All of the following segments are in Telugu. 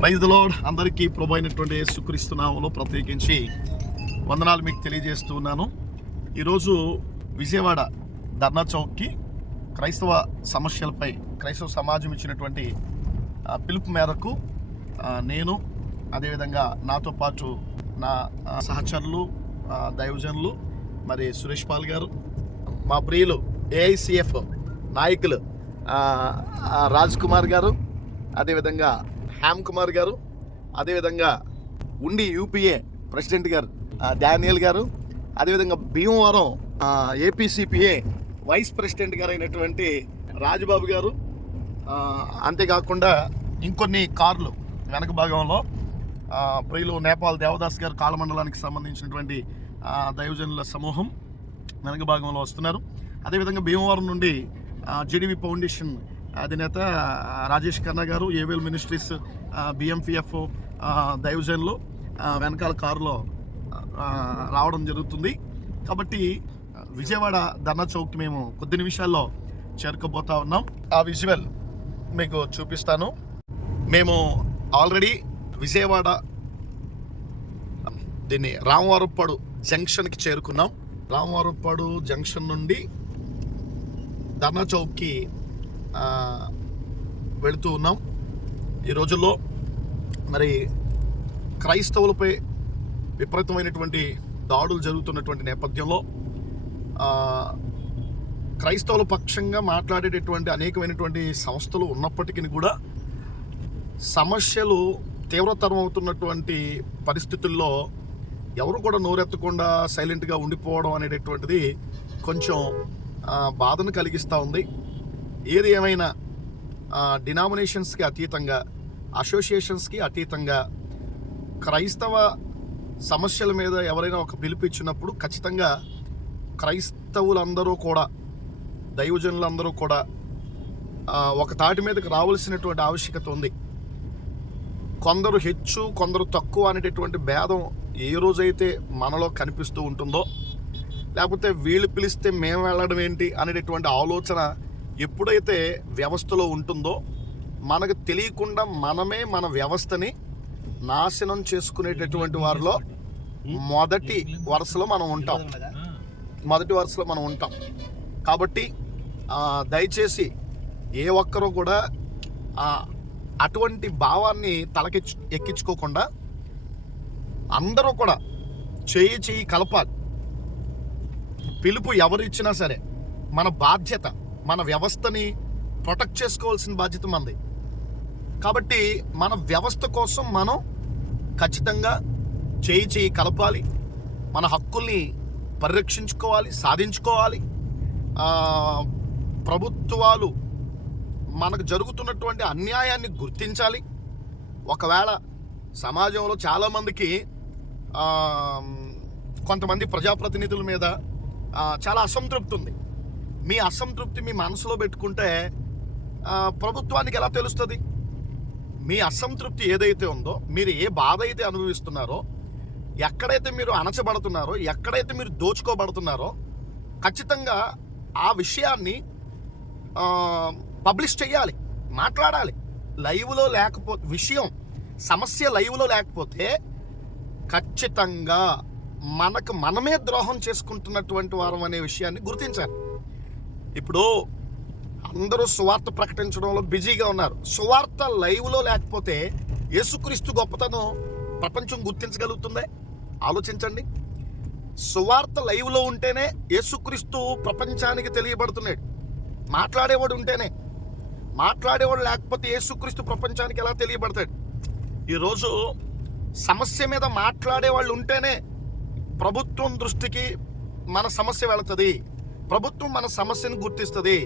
ప్రైజ్ లోడ్ అందరికీ ప్రభు అయినటువంటి యేసుక్రీస్తు ప్రత్యేకించి వందనాలు మీకు తెలియజేస్తూ ఉన్నాను. ఈరోజు విజయవాడ ధర్నా చౌక్కి క్రైస్తవ సమస్యలపై క్రైస్తవ సమాజం ఇచ్చినటువంటి పిలుపు మేరకు నేను అదేవిధంగా నాతో పాటు నా సహచరులు దైవజనులు మరి సురేష్ పాల్ గారు మా ప్రియులు ఏఐసిఎఫ్ నాయకులు రాజ్ కుమార్ గారు అదేవిధంగా హ్యామ్ కుమార్ గారు అదేవిధంగా ఉండి యూపీఏ ప్రెసిడెంట్ గారు డానియల్ గారు అదేవిధంగా భీమవరం ఏపీసీపీఏ వైస్ ప్రెసిడెంట్ గారు అయినటువంటి రాజబాబు గారు అంతేకాకుండా ఇంకొన్ని కార్లు వెనక భాగంలో ప్రియులు నేపాల్ దేవదాస్ గారు కాలమండలానికి సంబంధించినటువంటి దైవజనుల సమూహం వెనక భాగంలో వస్తున్నారు. అదేవిధంగా భీమవరం నుండి జేడీవి ఫౌండేషన్ అధినేత రాజేష్ ఖన్నా గారు ఏవిఎల్ మినిస్ట్రీస్ బిఎంపిఎఫ్ దైవజన్లు వెనకాల కారులో రావడం జరుగుతుంది. కాబట్టి విజయవాడ ధర్నా చౌక్ మేము కొద్ది నిమిషాల్లో చేరుకోబోతా ఉన్నాం. ఆ విజువల్ మీకు చూపిస్తాను. మేము ఆల్రెడీ విజయవాడ దీన్ని రామవారపాడు జంక్షన్కి చేరుకున్నాం. రామవారపాడు జంక్షన్ నుండి ధర్నా చౌక్కి వెళుతూ ఉన్నాం. ఈ రోజుల్లో మరి క్రైస్తవులపై విపరీతమైనటువంటి దాడులు జరుగుతున్నటువంటి నేపథ్యంలో క్రైస్తవుల పక్షంగా మాట్లాడేటటువంటి అనేకమైనటువంటి సంస్థలు ఉన్నప్పటికీ కూడా సమస్యలు తీవ్రతరం అవుతున్నటువంటి పరిస్థితుల్లో ఎవరు కూడా నోరెత్తకుండా సైలెంట్గా ఉండిపోవడం అనేటటువంటిది కొంచెం బాధను కలిగిస్తూ ఉంది. ఏది ఏమైనా డినామినేషన్స్కి అతీతంగా అసోసియేషన్స్కి అతీతంగా క్రైస్తవ సమస్యల మీద ఎవరైనా ఒక పిలుపు ఇచ్చినప్పుడు ఖచ్చితంగా క్రైస్తవులందరూ కూడా దైవజనులందరూ కూడా ఒక తాటి మీదకి రావాల్సినటువంటి ఆవశ్యకత ఉంది. కొందరు హెచ్చు కొందరు తక్కువ అనేటటువంటి భేదం ఏ రోజైతే మనలో కనిపిస్తూ ఉంటుందో లేకపోతే వీళ్ళు పిలిస్తే మేము వెళ్ళడం ఏంటి అనేటటువంటి ఆలోచన ఎప్పుడైతే వ్యవస్థలో ఉంటుందో మనకు తెలియకుండా మనమే మన వ్యవస్థని నాశనం చేసుకునేటటువంటి వారిలో మొదటి వరుసలో మనం ఉంటాం. మొదటి వరుసలో మనం ఉంటాం. కాబట్టి దయచేసి ఏ ఒక్కరూ కూడా అటువంటి భావాన్ని తలకి ఎక్కించుకోకుండా అందరూ కూడా చేయి చేయి కలపాలి. పిలుపు ఎవరిచ్చినా సరే మన బాధ్యత మన వ్యవస్థని ప్రొటెక్ట్ చేసుకోవాల్సిన బాధ్యత మనది. కాబట్టి మన వ్యవస్థ కోసం మనం ఖచ్చితంగా చేయి చేయి కలపాలి. మన హక్కుల్ని పరిరక్షించుకోవాలి సాధించుకోవాలి. ప్రభుత్వాలు మనకు జరుగుతున్నటువంటి అన్యాయాన్ని గుర్తించాలి. ఒకవేళ సమాజంలో చాలామందికి కొంతమంది ప్రజాప్రతినిధుల మీద చాలా అసంతృప్తి ఉంది. మీ అసంతృప్తి మీ మనసులో పెట్టుకుంటే ప్రభుత్వానికి ఎలా తెలుస్తుంది? మీ అసంతృప్తి ఏదైతే ఉందో మీరు ఏ బాధ అయితే అనుభవిస్తున్నారో ఎక్కడైతే మీరు అణచబడుతున్నారో ఎక్కడైతే మీరు దోచుకోబడుతున్నారో ఖచ్చితంగా ఆ విషయాన్ని పబ్లిష్ చేయాలి మాట్లాడాలి. లైవ్లో లేకపోతే విషయం సమస్య లైవ్లో లేకపోతే ఖచ్చితంగా మనకు మనమే ద్రోహం చేసుకుంటున్నటువంటి వారం అనే విషయాన్ని గుర్తించాలి. ఇప్పుడు అందరూ సువార్త ప్రకటించడంలో బిజీగా ఉన్నారు. సువార్త లైవ్లో లేకపోతే యేసుక్రీస్తు గొప్పతనం ప్రపంచం గుర్తించగలుగుతుందే? ఆలోచించండి. సువార్త లైవ్లో ఉంటేనే యేసుక్రీస్తు ప్రపంచానికి తెలియబడుతున్నాడు. మాట్లాడేవాడు ఉంటేనే. మాట్లాడేవాడు లేకపోతే యేసుక్రీస్తు ప్రపంచానికి ఎలా తెలియబడతాడు? ఈరోజు సమస్య మీద మాట్లాడే వాళ్ళు ఉంటేనే ప్రభుత్వం దృష్టికి మన సమస్య వెళుతుంది. ప్రభుత్వం మన సమస్యను గుర్తిస్తుంది.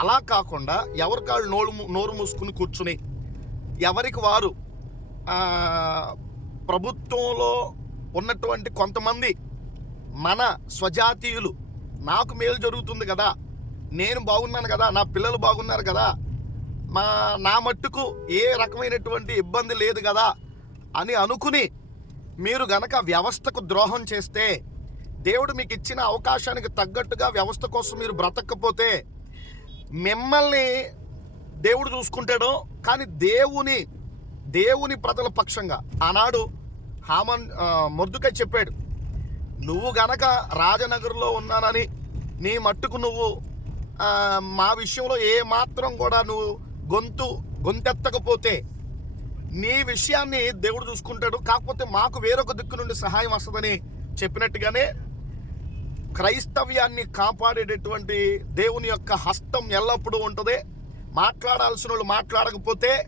అలా కాకుండా ఎవరికి వాళ్ళు నోరు నోరు మూసుకుని కూర్చుని ఎవరికి వారు ప్రభుత్వంలో ఉన్నటువంటి కొంతమంది మన స్వజాతీయులు నాకు మేలు జరుగుతుంది కదా నేను బాగున్నాను కదా నా పిల్లలు బాగున్నారు కదా మా నా మట్టుకు ఏ రకమైనటువంటి ఇబ్బంది లేదు కదా అని అనుకుని మీరు గనక వ్యవస్థకు ద్రోహం చేస్తే దేవుడు మీకు ఇచ్చిన అవకాశానికి తగ్గట్టుగా వ్యవస్థ కోసం మీరు బ్రతకపోతే మిమ్మల్ని దేవుడు చూసుకుంటాడు కానీ దేవుని దేవుని ప్రజల పక్షంగా. ఆనాడు హామన్ మొద్దుకై చెప్పాడు నువ్వు గనక రాజనగర్లో ఉన్నానని నీ మట్టుకు నువ్వు మా విషయంలో ఏ మాత్రం కూడా నువ్వు గొంతు గొంతెత్తకపోతే నీ విషయాన్ని దేవుడు చూసుకుంటాడు. కాకపోతే మాకు వేరొక దిక్కు నుండి సహాయం వస్తుందని చెప్పినట్టుగానే క్రైస్తవ్యాన్ని కాపాడేటటువంటి దేవుని యొక్క హస్తం ఎల్లప్పుడూ ఉంటుంది. మాట్లాడాల్సిన వాళ్ళు మాట్లాడకపోతే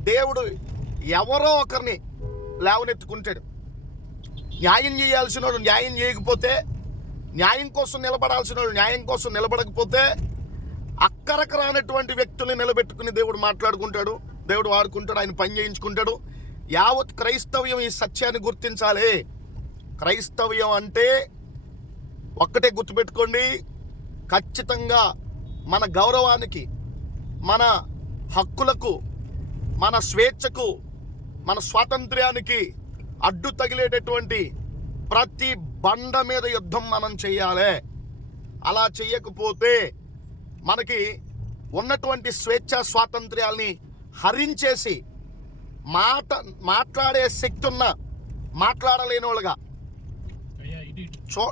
దేవుడు ఎవరో ఒకరిని లేవనెత్తుకుంటాడు. న్యాయం చేయాల్సిన వాళ్ళు న్యాయం చేయకపోతే న్యాయం కోసం నిలబడాల్సిన వాళ్ళు న్యాయం కోసం నిలబడకపోతే అక్కరకు రానటువంటి వ్యక్తుల్ని నిలబెట్టుకుని దేవుడు మాట్లాడుకుంటాడు దేవుడు వాడుకుంటాడు ఆయన పని చేయించుకుంటాడు. యావత్ క్రైస్తవ్యం ఈ సత్యాన్ని గుర్తించాలి. క్రైస్తవ్యం అంటే ఒక్కటే గుర్తుపెట్టుకోండి ఖచ్చితంగా మన గౌరవానికి మన హక్కులకు మన స్వేచ్ఛకు మన స్వాతంత్ర్యానికి అడ్డు తగిలేటటువంటి ప్రతి బండ మీద యుద్ధం మనం చేయాలి. అలా చేయకపోతే మనకి ఉన్నటువంటి స్వేచ్ఛ స్వాతంత్ర్యాల్ని హరించేసి మాట మాట్లాడే శక్తి ఉన్న మాట్లాడలేని వాళ్ళుగా చో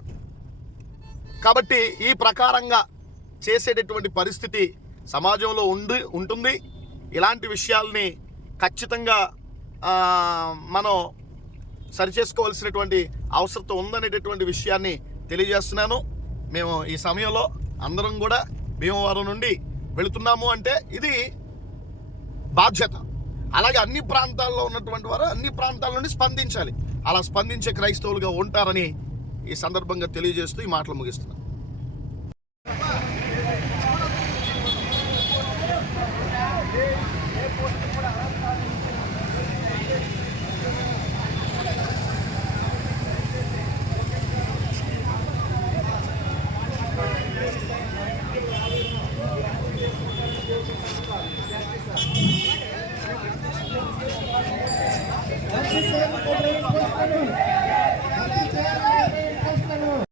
కాబట్టి ఈ ప్రకారంగా చేసేటటువంటి పరిస్థితి సమాజంలో ఉండి ఉంటుంది. ఇలాంటి విషయాల్ని ఖచ్చితంగా మనం సరిచేసుకోవాల్సినటువంటి అవసరం ఉందనేటటువంటి విషయాన్ని తెలియజేస్తున్నాను. మేము ఈ సమయంలో అందరం కూడా భీమవరం నుండి వెళుతున్నాము అంటే ఇది బాధ్యత. అలాగే అన్ని ప్రాంతాల్లో ఉన్నటువంటి వారు అన్ని ప్రాంతాల నుండి స్పందించాలి. అలా స్పందించే క్రైస్తవులుగా ఉంటారని ఈ సందర్భంగా తెలియజేస్తూ ఈ మాటలు ముగిస్తున్నాను